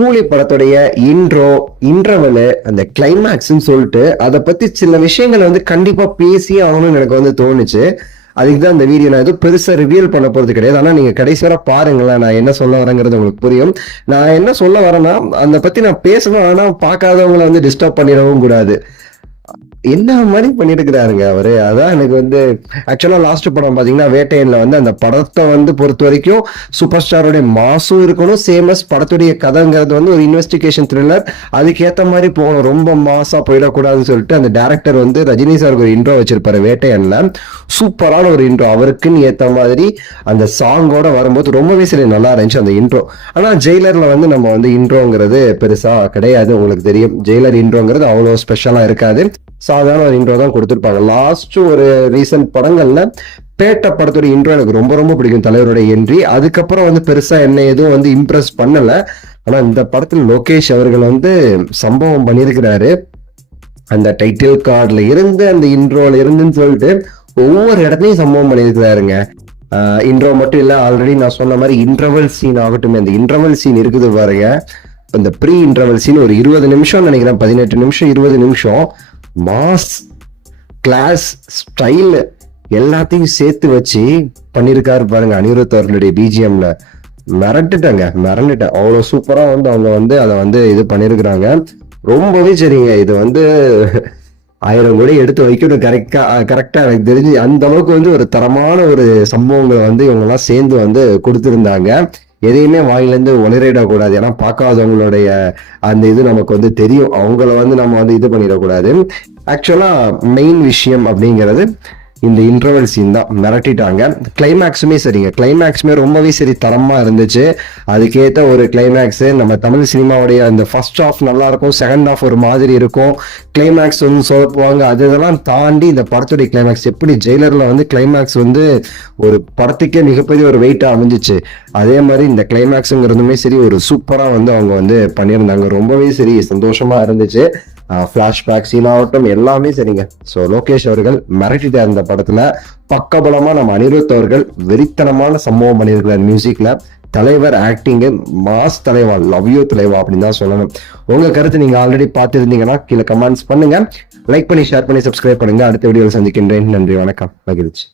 கூலி படத்துடைய இன்ட்ரோவலு அந்த கிளைமேக்ஸ்ன்னு சொல்லிட்டு அதை பத்தி சில விஷயங்களை வந்து கண்டிப்பா பேசி ஆகணும்னு எனக்கு வந்து தோணுச்சு. அதுக்குதான் இந்த வீடியோ நான் எதுவும் பெருசா ரிவியல் பண்ண போறது கிடையாது. ஆனா நீங்க கடைசி வரை பாருங்களேன், நான் என்ன சொல்ல வரேங்கிறது உங்களுக்கு புரியும். நான் என்ன சொல்ல வரேன்னா, அதை பத்தி நான் பேசணும், ஆனா பார்க்காதவங்களை வந்து டிஸ்டர்ப் பண்ணிடவும் கூடாது. என்ன மாதிரி பண்ணிருக்கிறாருங்க அவரு. அதான் எனக்கு வந்து ஆக்சுவலா லாஸ்ட் படம் பாத்தீங்கன்னா வேட்டையன்ல வந்து அந்த படத்தை வந்து பொறுத்த வரைக்கும் சூப்பர் ஸ்டாரோட மாசும் இருக்கணும், சேமஸ் படத்துடைய கதைங்கிறது வந்து ஒரு இன்வெஸ்டிகேஷன் த்ரில்லர், அதுக்கேற்ற மாதிரி போகணும், ரொம்ப மாசா போயிடக்கூடாதுன்னு சொல்லிட்டு அந்த டேரக்டர் வந்து ரஜினி சாருக்கு ஒரு இன்ட்ரோ வச்சிருப்பாரு வேட்டையன்ல. சூப்பரான ஒரு இன்ட்ரோ, அவருக்குன்னு ஏத்த மாதிரி அந்த சாங்கோட வரும்போது ரொம்பவே சரி நல்லா இருந்துச்சு அந்த இன்ட்ரோ. ஆனா ஜெயிலர்ல வந்து நம்ம வந்து இன்ட்ரோங்கிறது பெருசா கிடையாது, உங்களுக்கு தெரியும். ஜெயிலர் இன்ட்ரோங்கிறது அவ்வளவு ஸ்பெஷலா இருக்காது, சாதாரண ஒரு இன்ட்ரோ தான் கொடுத்துருப்பாங்க. லாஸ்ட் ஒரு ரீசன்ட் படங்கள்ல பேட்ட படத்தோட இன்ட்ரோ எனக்கு ரொம்ப ரொம்ப பிடிக்கும், தலைவரோட என்ட்ரி. அதுக்கப்புறம் வந்து பெருசா என்ன எதுவும் வந்து இம்ப்ரெஸ் பண்ணல. ஆனா இந்த படத்துல லோகேஷ் அவர்கள் வந்து சம்பவம் பண்ணியிருக்கிறாரு. அந்த டைட்டில் கார்டுல இருந்து அந்த இன்ட்ரோல இருந்துன்னு சொல்லிட்டு ஒவ்வொரு இடத்துலயும் சம்பவம் பண்ணியிருக்கிறாருங்க. இன்ட்ரோ மட்டும் இல்ல, ஆல்ரெடி நான் சொன்ன மாதிரி இன்டர்வல் சீன் ஆகட்டும், அந்த இன்டர்வல் சீன் இருக்குது பாருங்க. இந்த ப்ரீ இன்டர்வல் சீன் ஒரு 20 நிமிஷம் நினைக்கிறேன், 18 நிமிஷம் 20 நிமிஷம் மாஸ் கிளாஸ் ஸ்டைல் எல்லாத்தையும் சேர்த்து வச்சு பண்ணிருக்காரு பாருங்க. அனிருத் அவர்களுடைய பிஜிஎம்ல மிரண்டுட்டேன். அவ்வளவு சூப்பரா வந்து அவங்க வந்து அதை வந்து இது பண்ணிருக்கிறாங்க. ரொம்பவே சரிங்க. இது வந்து 1000 கோடி எடுத்து வைக்கணும் கரெக்டா எனக்கு தெரிஞ்சு. அந்த அளவுக்கு வந்து ஒரு தரமான ஒரு சம்பவங்களை வந்து இவங்க எல்லாம் சேர்ந்து வந்து கொடுத்திருந்தாங்க. எதையுமே வாயிலேருந்து உளறிடக்கூடாது, ஏன்னா பார்க்காதவங்களுடைய அந்த இது நமக்கு வந்து தெரியும், அவங்கள வந்து நம்ம வந்து இது பண்ணிடக்கூடாது. ஆக்சுவலா மெயின் விஷயம் அப்படிங்கிறது இந்த இன்டர்வல் சீன் தான். மிரட்டிட்டாங்க. கிளைமேக்ஸுமே சரிங்க, கிளைமேக்ஸுமே ரொம்பவே சரி தரமா இருந்துச்சு. அதுக்கேற்ற ஒரு கிளைமேக்ஸ். நம்ம தமிழ் சினிமாவுடைய அந்த ஃபர்ஸ்ட் ஹாஃப் நல்லா இருக்கும், செகண்ட் ஹாஃப் ஒரு மாதிரி இருக்கும், கிளைமேக்ஸ் வந்து சொல்லுவாங்க. அதெல்லாம் தாண்டி இந்த படத்துடைய கிளைமேக்ஸ் எப்படி ஜெயிலர்ல வந்து கிளைமேக்ஸ் வந்து ஒரு படத்துக்கே மிகப்பெரிய ஒரு வெயிட்டா அமைஞ்சிச்சு, அதே மாதிரி இந்த கிளைமேக்ஸுங்கிறதுமே சரி ஒரு சூப்பரா வந்து அவங்க வந்து பண்ணியிருந்தாங்க. ரொம்பவே சரி சந்தோஷமா இருந்துச்சு. பிளாஷ்பேக் சீன் ஆகட்டும் எல்லாமே சரிங்க. ஸோ லோகேஷ் அவர்கள் மிரட்டிட்டார் இந்த படத்துல. பக்கபலமா நம்ம அனிருத் அவர்கள் வெறித்தனமான சம்பவம் பண்ணியிருக்கிறார் மியூசிக்ல. தலைவர் ஆக்டிங் மாஸ் தலைவா, லவ் யூ தலைவா அப்படின்னு தான் சொல்லணும். உங்க கருத்து நீங்க ஆல்ரெடி பார்த்துருந்தீங்கன்னா கீழே கமெண்ட்ஸ் பண்ணுங்க, லைக் பண்ணி ஷேர் பண்ணி சப்ஸ்கிரைப் பண்ணுங்க. அடுத்த வீடியோவில் சந்திக்கின்றேன். நன்றி, வணக்கம், மகிழ்ச்சி.